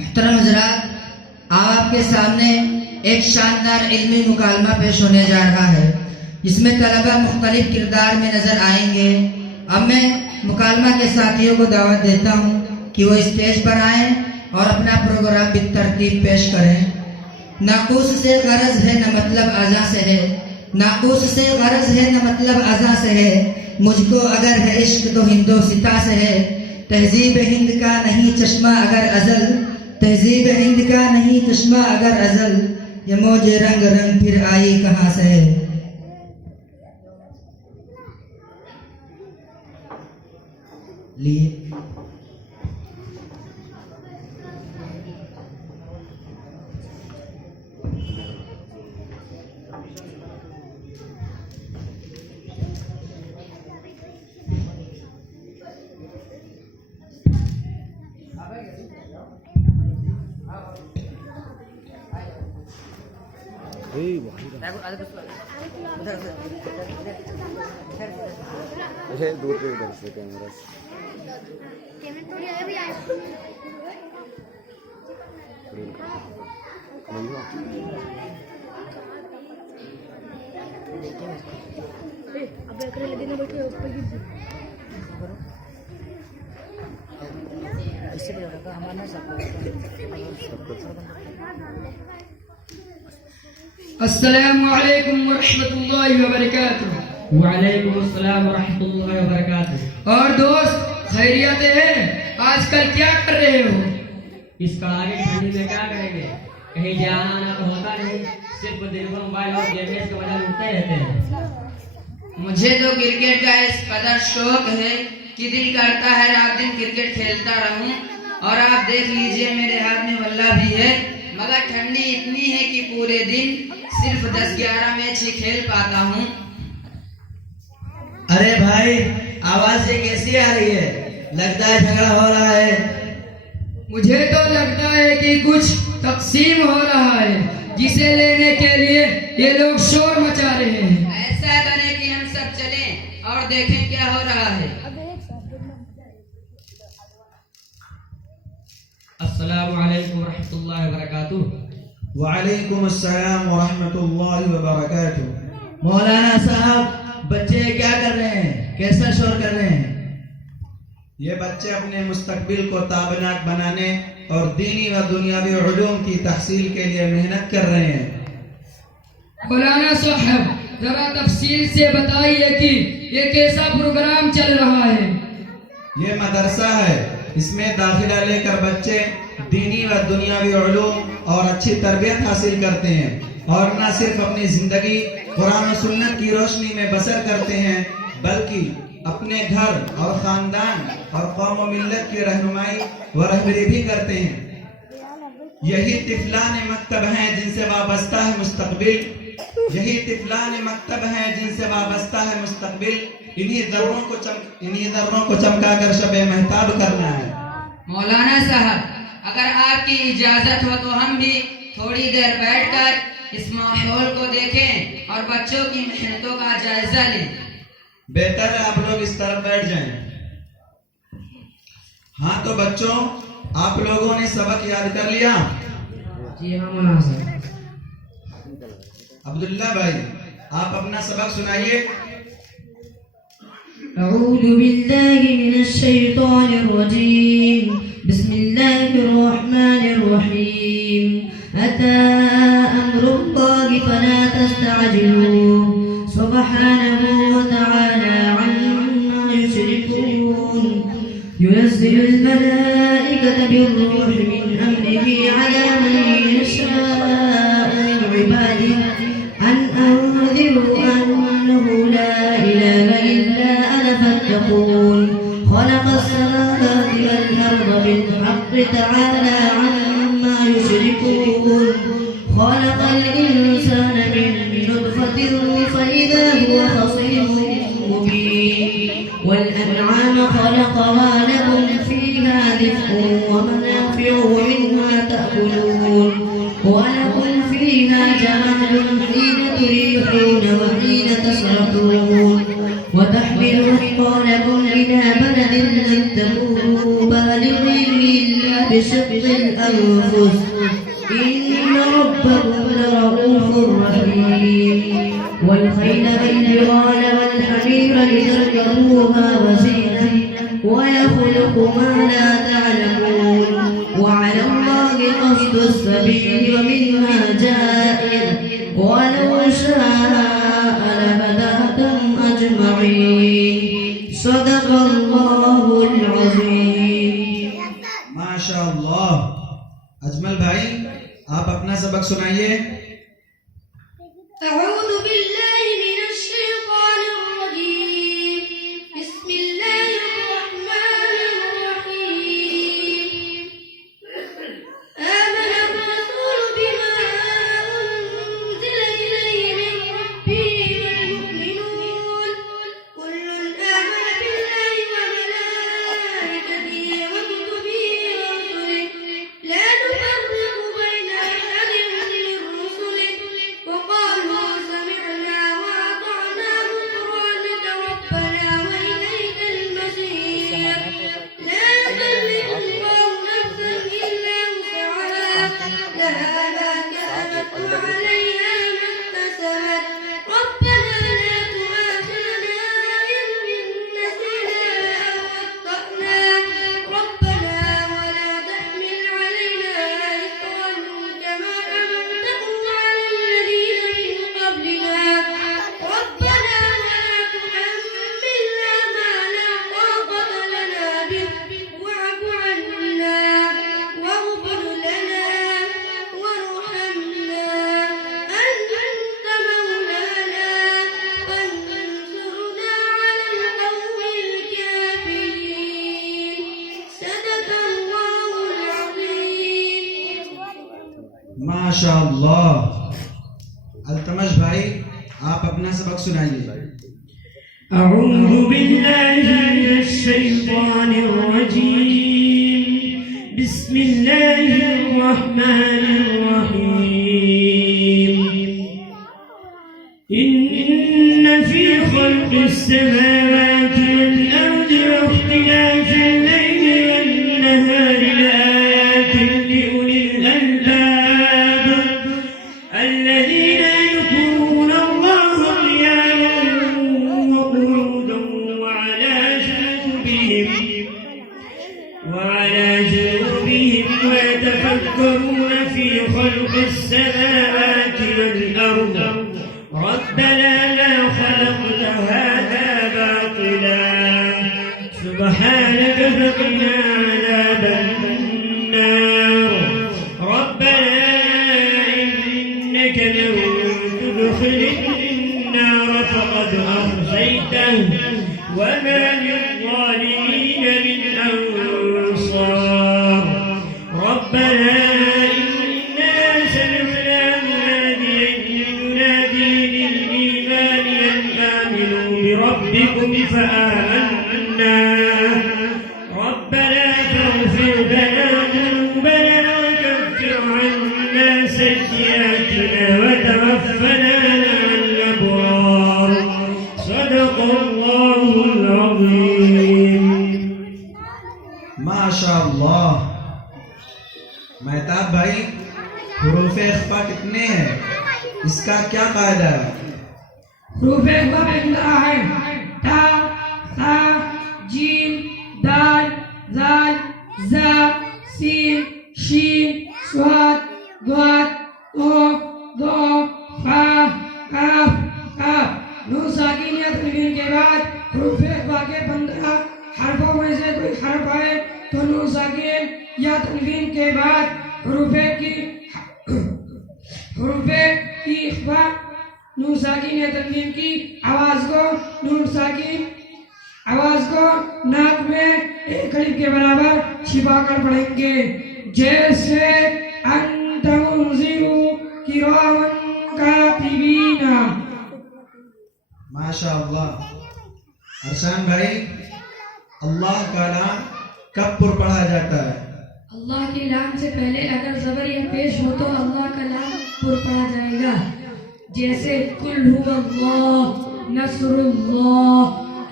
محترم حضرات، آپ کے سامنے ایک شاندار علمی مکالمہ پیش ہونے جا رہا ہے جس میں طلبہ مختلف کردار میں نظر آئیں گے۔ اب میں مکالمہ کے ساتھیوں کو دعوت دیتا ہوں کہ وہ اسٹیج پر آئیں اور اپنا پروگرام بالترتیب پیش کریں۔ ناقوس سے غرض ہے نہ مطلب اعضا سے ہے، ناقوس سے غرض ہے نہ مطلب اعضا سے ہے، مجھ کو اگر ہے عشق تو ہندوستا سے ہے۔ تہذیب ہند کا نہیں چشمہ اگر ازل، تہذیب ہند کا نہیں چشمہ اگر ازل، یہ موج رنگ رنگ پھر آئی کہاں سے ہے۔ لیے دور ادھر سے کیمرہ السلام علیکم ورحمۃ اللہ وبرکاتہ۔ وعلیکم السلام ورحمۃ اللہ وبرکاتہ۔ اور دوست خیریت ہے؟ آج کل کیا کر رہے ہو؟ اس کڑاکے کی ٹھنڈی میں کیا کریں گے؟ کہیں جانا آنا تو ہوتا نہیں، صرف دن بھر موبائل اور گیم کا مزہ لوٹتے رہتے ہیں۔ مجھے تو کرکٹ کا اس قدر شوق ہے کہ دل کرتا ہے رات دن کرکٹ کھیلتا رہوں، اور آپ دیکھ لیجئے میرے ہاتھ میں بلہ بھی ہے، مگر ٹھنڈی اتنی ہے کہ پورے دن صرف 10-11 میچ ہی کھیل پاتا ہوں۔ ارے بھائی، آواز سے کیسی آ رہی ہے؟ لگتا ہے جھگڑا ہو رہا ہے۔ مجھے تو لگتا ہے کہ کچھ تقسیم ہو رہا ہے جسے لینے کے لیے یہ لوگ شور مچا رہے ہیں۔ ایسا کریں کہ ہم سب چلیں اور دیکھیں کیا ہو رہا ہے۔ السلام علیکم ورحمۃ اللہ وبرکاتہ۔ وعلیکم السلام ورحمۃ اللہ وبرکاتہ۔ مولانا صاحب، بچے کیا کر رہے ہیں؟ کیسا شور کر رہے ہیں؟ یہ بچے اپنے مستقبل کو تابناک بنانے اور دینی و دنیاوی علوم کی تحصیل کے لیے محنت کر رہے ہیں۔ مولانا صاحب، ذرا تفصیل سے بتائیے کہ یہ کیسا پروگرام چل رہا ہے؟ یہ مدرسہ ہے، اس میں داخلہ لے کر بچے دینی و دنیاوی علوم اور اچھی تربیت حاصل کرتے ہیں، اور نہ صرف اپنی زندگی قرآن و سنت کی روشنی میں بسر کرتے ہیں بلکہ اپنے گھر اور خاندان اور قوم و ملت کی رہنمائی و رہبری بھی کرتے ہیں۔ یہی طفلان مکتب ہیں جن سے وابستہ ہے مستقبل، یہی طفلان مکتب ہیں جن سے وابستہ ہے مستقبل، انہی ذروں کو چمکا کر شب مہتاب کرنا ہے۔ مولانا صاحب، اگر آپ کی اجازت ہو تو ہم بھی تھوڑی دیر بیٹھ کر اس ماحول کو دیکھیں اور بچوں کی محنتوں کا جائزہ لیں۔ بہتر ہے آپ لوگ اس طرف بیٹھ جائیں۔ ہاں تو بچوں، آپ لوگوں نے سبق یاد کر لیا؟ جی ہاں مولانا صاحب۔ عبداللہ بھائی، آپ اپنا سبق سنائیے۔ أعوذ بالله من الشيطان الرجيم، بسم الله الرحمن الرحيم، أتى أمر الله فلا تستعجلوه، سبحانه وتعالى عما يشركون، ينزل الملائكة بالروح من أمره على من يشاء من عباده أن أنذروا أنه لا إله إلا أنا فاتقون، خلق السماوات والأرض بالحق تعالى عما يشركون، خلق الإنسان من نطفة فإذا هو خصيم مبين، والأنعام خلقها لكم فيها دفء ومنافع ومنها تأكلون، ولكم فيها جمال حين تريحون وحين تسرحون، وتحملوا حمالكم إلى بلد لم تكونوا بالغيه إلا بشق الأنفس إن ربكم لرؤوف رحيم والخيل والبغال والحمير لتركبوها وزينة ويخلق ما لا تعلمون وعلى الله قصد السبيل ومنها جائر ولو شاء لهداكم أجمعين صدق الله العظيم माशाअल्लाह। अजमल भाई आप अपना सबक सुनाइए। أعوذ بالله من الشيطان الرجيم بسم الله الرحمن الرحيم آمن الرسول بما أنزل إليه من ربه والمؤمنون كل آمن بالله وملائكته وكتبه ورسله لا نفرق بين أحد من رسله وقالوا سمعنا وأطعنا غفرانك ربنا وإليك المصير لا يكلف الله نفسا إلا وسعها لها ما كسبت وعليها ما اكتسبت ربنا لا تؤاخذنا إن نسينا أو أخطأنا ربنا ولا تحمل علينا إصرا كما حملته على الذين من قبلنا ربنا ولا تحملنا ما لا طاقة لنا به واعف عنا واغفر لنا وارحمنا أنت مولانا فانصرنا على القوم الكافرين صدق الله العظيم माशाअल्लाह। अल्तमश भाई आप अपना सबक सुनाइए। أعوذ بالله من الشيطان الرجيم بسم الله الرحمن الرحيم إن في خلق السماوات والأرض واختلاف الليل والنهار لآيات لأولي الألباب الذين يذكرون الله قياما وقعودا وعلى جنوبهم ويتفكرون في خلق السماوات والأرض ربنا ما خلقت هذا باطلا سبحانك فقنا عذاب النار ربنا إنك من تدخل النار فقد أخزيته وما للظالمين من أنصار ربنا إنا سمعنا مناديا ينادي للإيمان أن آمنوا بربكم فآمنا ربنا فاغفر لنا ذنوبنا وكفر عنا سيئاتنا وتوفنا مع الأبرار صدق الله العظيم माशाअल्लाह। मेहताब भाई हुरूफ इख्फा कितने हैं, इसका क्या कायदा है? हरूफ इख्फा में 15 है ता सा जीम दाल जाल जा सीन शीन स्वाद द्वाद तो दो फा काफ काफ नून साकिन या तनवीन के बाद हरूफ इख्फा के 15 हरफों में से कोई हरफ आए तो नून साकिन या तनवीन के बाद हरूफे की इख्फा नून साकिन या तनवीन की आवाज को नाक में एक अलिफ के बराबर छिपाकर पढ़ेंगे जैसे अंत मुनज़िरु किरामन कातिबीना। माशाअल्लाह। अरसान भाई अल्लाह का नाम कब पुर पढ़ा जाता है? अल्लाह के नाम से पहले अगर ज़बर या पेश हो तो अल्लाह का नाम पुर पढ़ा जाएगा जैसे कुल हुवल्लाह नसरुल्लाह।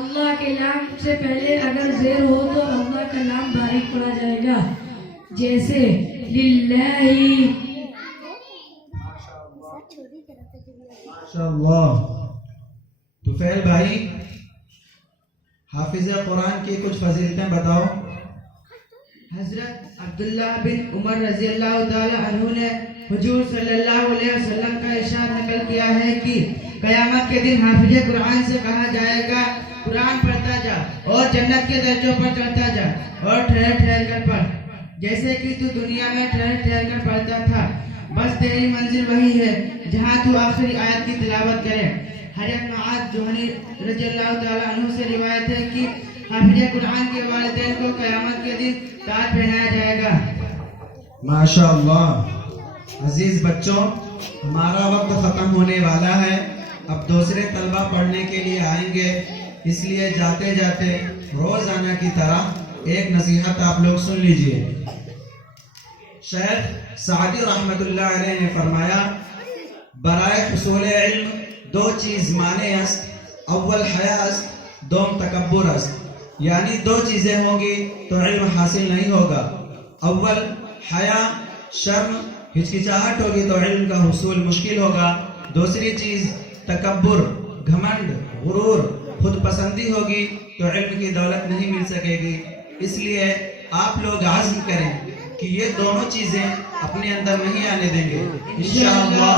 अल्लाह के नाम से पहले अगर ज़ेर हो तो अल्लाह का नाम बारीक पढ़ा जाएगा जैसे लिल्लाही, माशाअल्लाह। तुफैल भाई, हाफिज कुरान की कुछ फजीलतें बताओ। हजरत अब्दुल्ला बिन उमर रजी अल्लाह ताला अन्हु ने हुजूर सल्लल्लाहु अलैहि वसल्लम का इरशाद नकल किया है कि कयामत के दिन हाफिज कुरान से कहा जाएगा, कुरान पढ़ता जा और जन्नत के दर्जों पर चढ़ता जा और ठहर ठहर कर पढ़, जैसे कि तू दुनिया में ठहर ठहर कर पढ़ता था। बस तेरी मंजिल वही है जहाँ तू आखिरी आयत की तिलावत करे। हजरत मुआज जुहनी रजी अल्लाह ताला अन्हु से रिवायत है कि हाफिज कुरान के वालिदैन को कयामत के दिन ताज पहनाया जाएगा। माशाअल्लाह। अजीज बच्चों, हमारा वक्त खत्म होने वाला है। अब दूसरे तलबा पढ़ने के लिए आएंगे, इसलिए जाते जाते रोजाना की तरह एक नसीहत आप लोग सुन लीजिए। शेख सादी रहमतुल्लाह अलैह ने फरमाया, बराए हुसूल इल्म दो चीज माने अस्त, अव्वल हया अस्त, दोम तकब्बुर अस्त। यानी दो चीजें होंगी तो इल्म हासिल नहीं होगा। अव्वल हया, शर्म, हिचकिचाहट होगी तो इल्म का हुसूल मुश्किल होगा। दूसरी चीज तकब्बुर, घमंड, गुरूर, खुद पसंदी होगी तो इल्म की दौलत नहीं मिल सकेगी। इसलिए आप लोग आज़्म करें कि ये दोनों चीजें अपने अंदर नहीं आने देंगे इंशाअल्लाह।